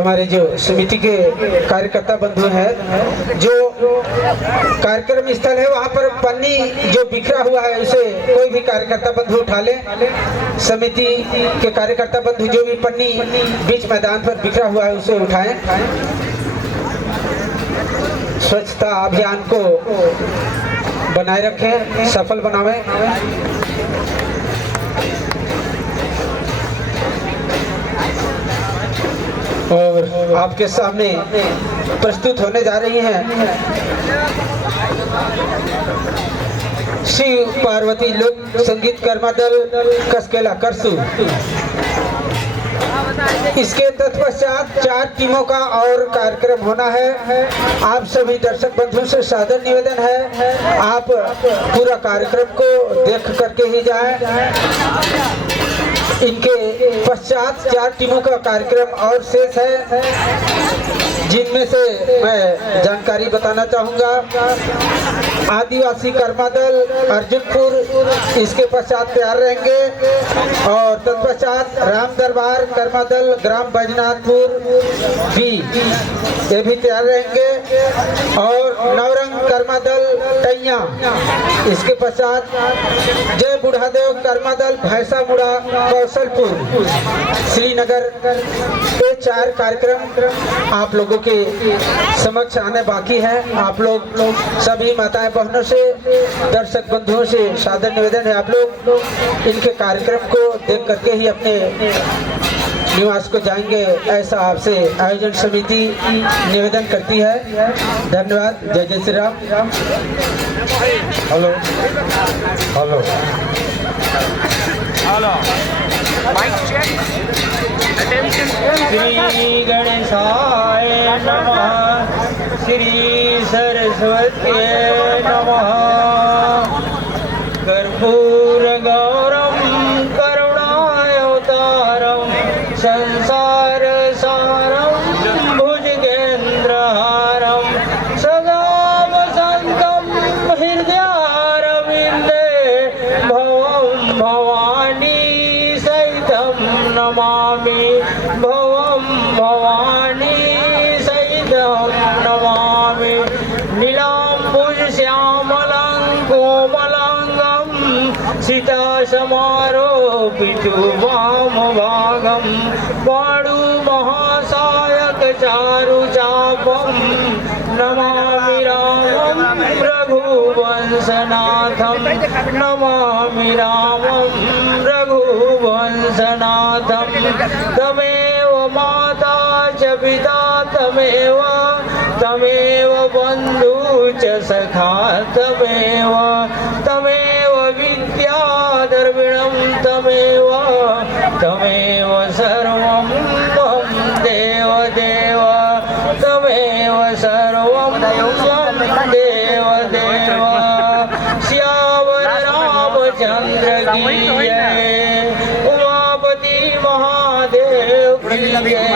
हमारे जो समिति के कार्यकर्ता बंधु हैं, जो कार्यक्रम स्थल है वहाँ पर पन्नी जो बिखरा हुआ है उसे कोई भी कार्यकर्ता बंधु उठा ले। समिति के कार्यकर्ता बंधु जो भी पन्नी बीच मैदान पर बिखरा हुआ है उसे उठाएं। स्वच्छता अभियान को बनाए रखें, सफल बनावें। और आपके सामने प्रस्तुत होने जा रही हैं शिव पार्वती लोक संगीत कर्मा दल कसकेला करसू। इसके तत्पश्चात 4 टीमों का और कार्यक्रम होना है। आप सभी दर्शक बंधुओं से सादर निवेदन है, आप पूरा कार्यक्रम को देख करके ही जाएं। इनके पश्चात 4 टीमों का कार्यक्रम और शेष है, जिनमें से मैं जानकारी बताना चाहूँगा। आदिवासी कर्मा दल अर्जुनपुर इसके पश्चात तैयार रहेंगे, और तत्पश्चात राम दरबार कर्मा दल ग्राम बैजनाथपुर भी ये भी तैयार रहेंगे, और नवरंग कर्मा दल टैया इसके पश्चात जय बुढ़ादेव कर्मा दल भैंसा मुड़ा कौशलपुर श्रीनगर। ये 4 कार्यक्रम आप लोगों के समक्ष आने बाकी है। आप लोग सभी माताएं बहनों से, दर्शक बंधुओं से सादर निवेदन है, आप लोग इनके कार्यक्रम को देख करके ही अपने निवास को जाएंगे, ऐसा आपसे आयोजन समिति निवेदन करती है। धन्यवाद। जय जय Shri Ram. Hello hello hello, mic check, attention. Shri गणेशाय नमः, श्री सरस्वती नमः। कर्पूर गौरम करुणावतारम संसार सारम भुजगेन्द्रहारम सदा वसंतम हृदयारविंदे भवम भवानी सहितम नमामि। भवम भवानी सहितम नमामि। नीलांबुज श्यामलं कोमलांगं सीता समारोपितु वामभागं पाणु महासायक चारु चापं नमामि रामं रघुवंशनाथं। नमामि रामं रघुवंशनाथं। तमेव माता च पिता तमेव, तमेव बन्धु च सखा तमेव, तमेव विद्या द्रविणं तमेव, तमेव सर्वं मम देव देव, तमेव सर्वं मम देव देव। श्यावर रामचंद्र की जय, उमापति महादेव की जय,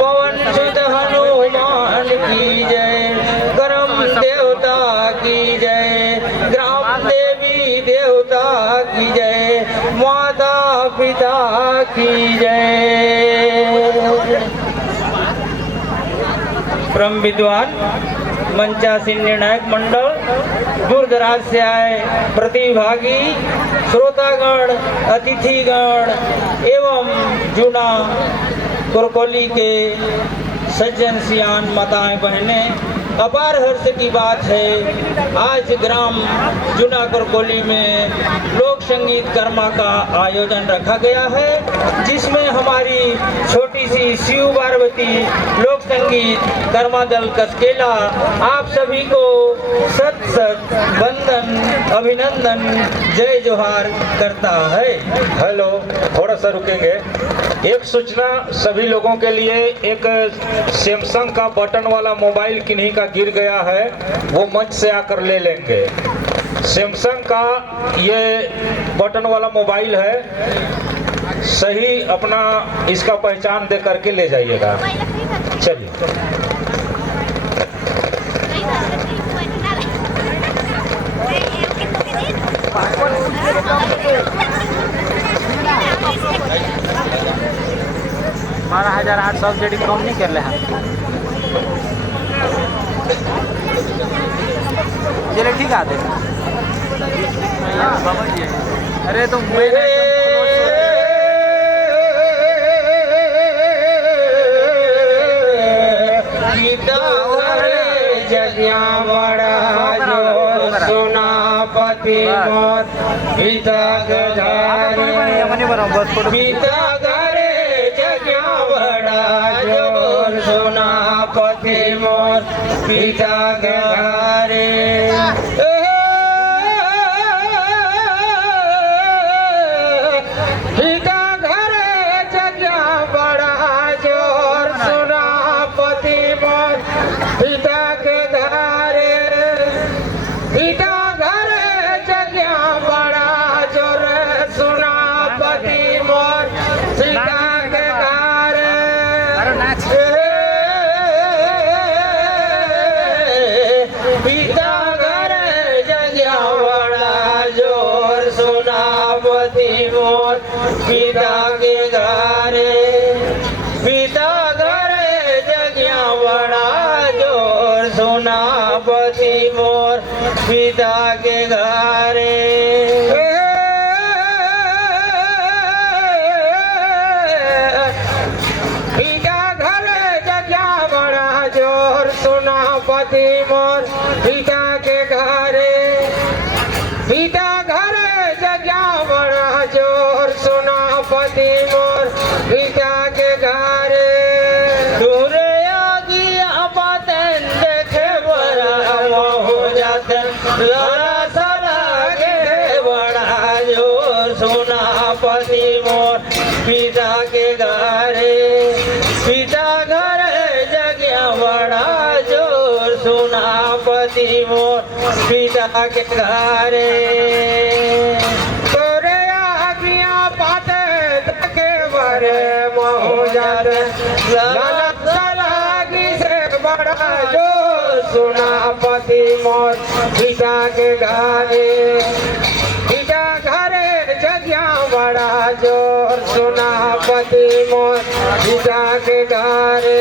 पवन सुत हनुमान की जय, करम देवता की जय, ग्राम देवी देवता की जय, माता पिता की जय। परम विद्वान मंचासीन निर्णायक मंडल, दूर दराज से आए प्रतिभागी, श्रोतागण, अतिथिगण एवं जूना कुरकोली के सज्जन सियान माताएं बहनें, अपार हर्ष की बात है आज ग्राम जूना कुरकोली में लोक संगीत कर्मा का आयोजन रखा गया है, जिसमें हमारी छोटी सी शिव पार्वती लोक संगीत कर्मा दल कसकेला आप सभी को सत सत वंदन अभिनंदन जय जोहार करता है। हेलो, थोड़ा सा रुकेंगे। एक सूचना सभी लोगों के लिए, एक सैमसंग का बटन वाला मोबाइल किन्हीं का गिर गया है, वो मंच से आकर ले लेंगे। सैमसंग का ये बटन वाला मोबाइल है, सही अपना इसका पहचान दे करके ले जाइएगा। चलिए। 12,800 जेडी कम नहीं कर ले हैं चले ठीक आते अरे तो मैंने जगिया बड़ा जो सोनापति मोर पिता पिता घरे जगिया बड़ा जो सोनापति मोर पिता घरे पिता घरे जगिया बड़ा जोर सोनापति मोर पिता के घरे पिता घरे जगिया बड़ा जोर सोनापति मोर पिता के घरे पिता घरे जगिया बड़ा जोर सोनापति मोर पिता के घरे पिता घरे जगिया बड़ा जोर सोनापति मोर पिता के घरे पिता घरे जगिया बड़ा जोर सोनापति मोर पिता के घरे पिता घरे जगिया बड़ा जोर सोनापति मोर पिता के घरे दूरे आगिया बातन देखे बड़ा हो जाते लाला साला के बड़ा जोर सोनापति मोर पिता के घरे पिता घरे जगिया बड़ा जोर सोनापति मोर पिता के घरे तोरे आगिया बाते देखे बड़े मोह जाते लाला सालागी से बड़ा जोर सोनापति मोर पिता के घरे पिता घरे जगिया बड़ा जोर सोनापति मोर पिता के घरे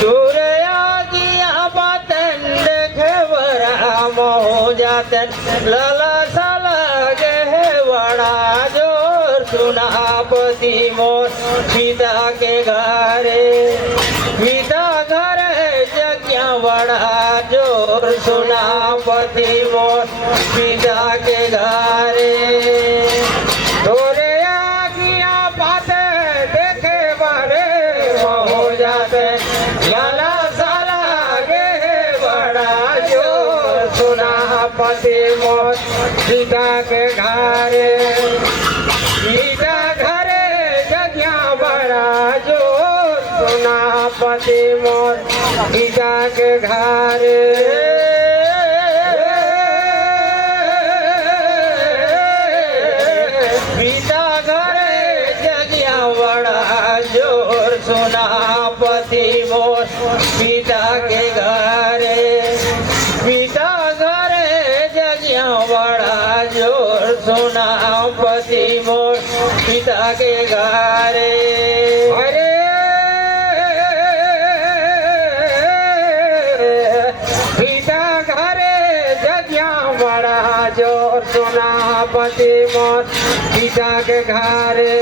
दूरे आगिया बातन देखे बड़ा मोह जातन लाला साला गे बड़ा जोर सोनापति मोर पिता के घरे पिता घरे जगिया बड़ा जोर सोनापति मोर पिता के घरे तोरे आगिया बाते देखे बड़े हो जाते लाला साला गे बड़ा जोर सोनापति मोर पिता के घरे पिता घरे जगिया बड़ा जोर सोनापति मोर पिता के घरे पिता घरे जगिया बड़ा जोर सोनापति मोर पिता के घरे पिता घरे जगिया बड़ा जोर सोनापति मोर पिता के घरे अरे पिता घरे जगिया बड़ा जोर सोनापति मोर पिता के घरे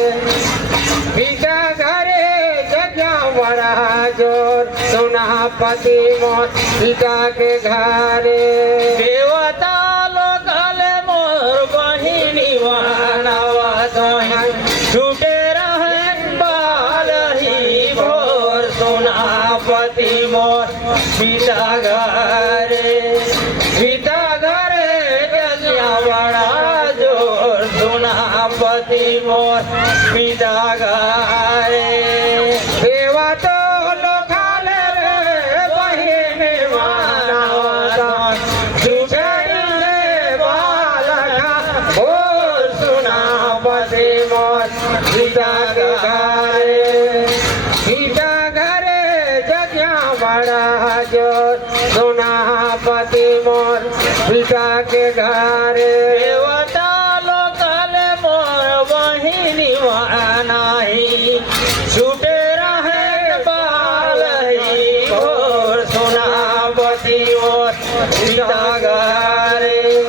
पिता घरे जगिया बड़ा जोर सोनापति मोर पिता के घरे देवता लोकल मोर बहिनी वानवा छूटे रहन बाल ही भोर सोनापति मोर पिता घरे पिता घरे जगिया बड़ा जोर सोनापति मोर पिता घरे देवा तो लोकाल रे बहिन मानवा छूटे बालका भोर सोनापति मोर पिता घरे पिता घरे जगिया बड़ा जोर सोनापति मोर पिता के घरे देवता लोकल मोर बहिनी नाही छूटे पिता घरे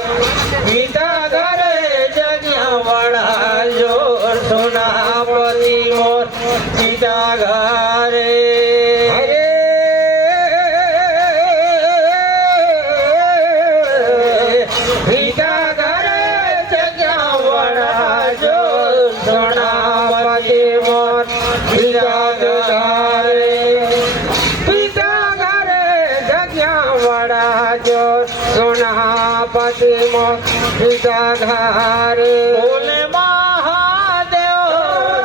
पिता घरे जगिया बड़ा जोर सोनापति मोर पिता घरे पिता घरे जगिया बड़ा जोर सोनापति मोर पिता घरे पिता घरे जगिया बड़ा जोर सोनापति मोर पिता घरे बोले महादेव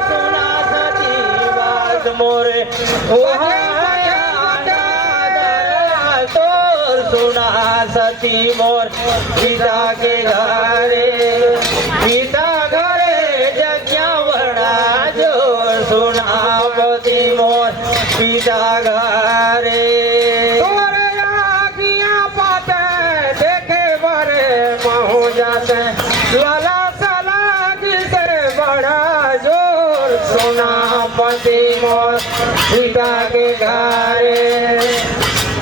सुना सती बात मोरे तोर सुना सती मोर पिता के घरे पिता घरे जगिया बड़ा जोर सोनापति मोर पिता घरे तोरे आगिया पाते देखे बरे महू जाते लाला सलागी से बड़ा जोर सोनापति मोर पिता के घरे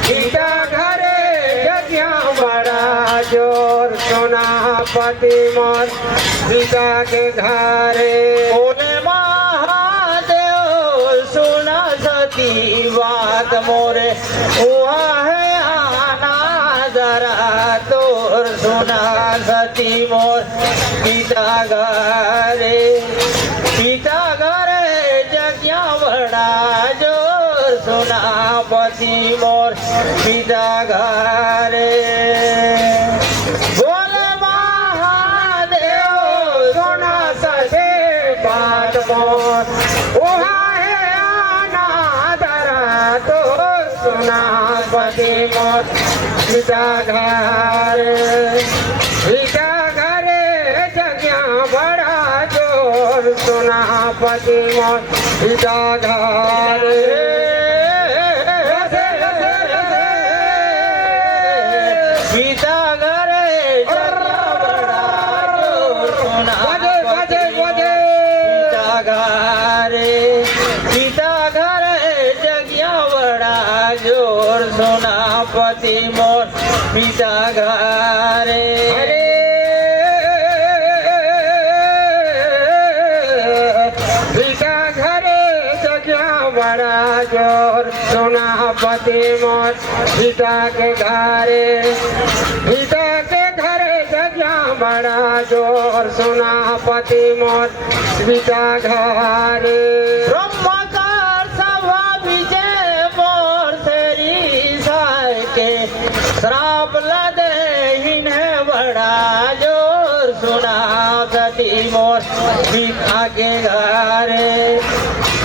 पिता घरे जगिया बड़ा जोर सोनापति मोर पिता के घरे बोले महादेव सुना सती बात मोरे हुआ है आना जरा तोर सुना सती मोर पिता घरे पिता घरे जगिया बड़ा जोर सोनापति मोर पिता घरे बोले महादेव सोना सते बात मोर वहाँ है आना दरा तो सोनापति मोर पिता घरे पिता घरे जगिया बड़ा जोर सोनापति मोर पिता घरे पिता घरे जगिया बड़ा जोर सोनापति पिता घरे पिता घरे जगिया बड़ा जोर सोनापति मोर पिता घरे पिता घरे जगिया बड़ा जोर सोनापति मोर पिता के घरे पिता के घरे जगिया बड़ा जोर सोनापति मोर पिता घरे ब्रह्मकार सभा विजय मोर तेरी साय के श्राप लदे इन्हें बड़ा जोर सोनापति मोर पिता के घरे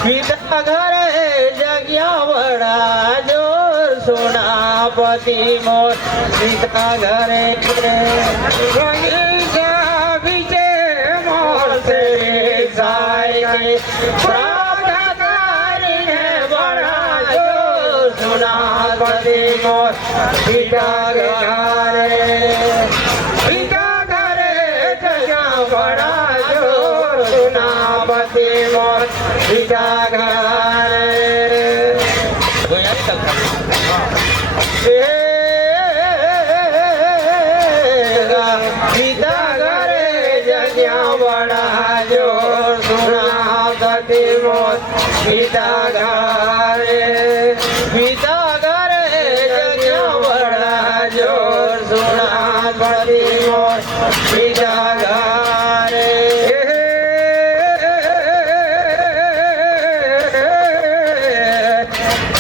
पिता घरे जगिया बड़ा जोर सोनापति मोर पिता घरे विजय मोर से साय के प्रार्थकारी है बड़ा जोर सोनापति मोर पिता घरे पिता घरे जगिया बड़ा जोर सोनापति मोर पिता घरे पिता घरे जगिया बड़ा जोर सोनापति मोर पिता घरे पिता घरे जगिया बड़ा जोर सोनापति मोर पिता घरे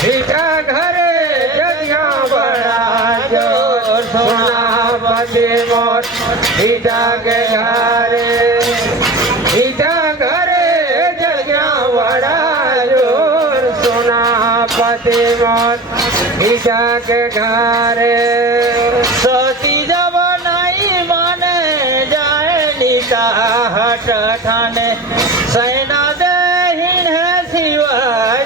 पिता घरे जगिया बड़ा जोर सोनापति मोर पिता के घरे पिता घरे जगिया बड़ा जोर सोनापति मोर पिता के घरे सती जब नहीं माने जाए नीता हट ठाने सेना देहीन है शिवा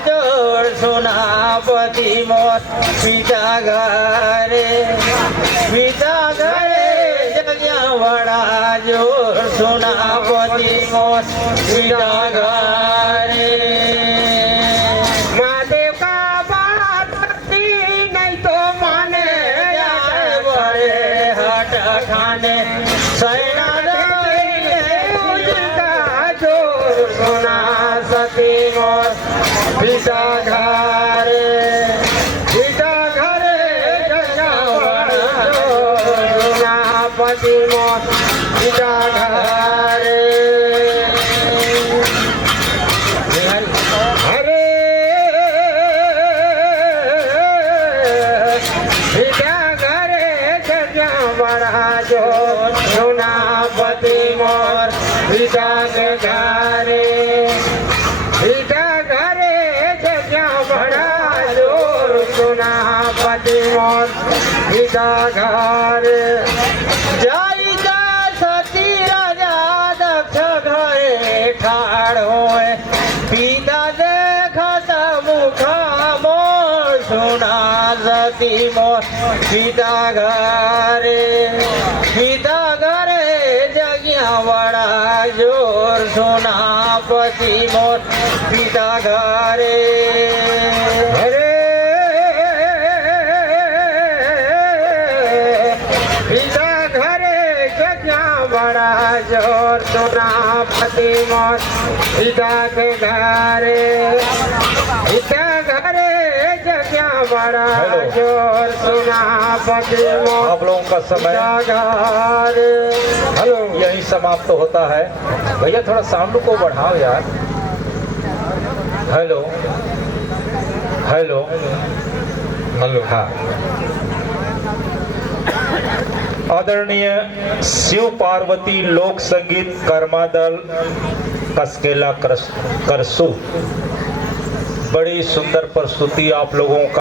जोर सोनापति मोर पिता घरे पिता घरे जगिया बड़ा जोर सोनापति मोर पिता घरे महादेव का बात नहीं तो माने जाए बड़े पति मोर पिता घरे हरे पिता घरे जगह बड़ा जो सुना पति मोर पिता के घरे पिता घरे जगह बड़ा जोर सुना पति मोर पिता घरे जाई का सती राजा दक्ष घरे ठाड़ होए पिता देखत मुख मोर सुना सती मोर पिता घरे जगिया बड़ा जोर सुना पति मोर पिता घरे हरे पिता घरे जगिया बड़ा जोर सुना पति मोर पिता के घरे पिता घरे जगिया बड़ा जोर सुना पति मोर आप लोगों का समय हेलो यही समाप्त होता है। भैया थोड़ा साउंड को बढ़ाओ यार। हेलो हेलो हेलो हाँ। आदरणीय शिव पार्वती लोक संगीत कर्मादल कसकेला करसू, बड़ी सुंदर प्रस्तुति आप लोगों का।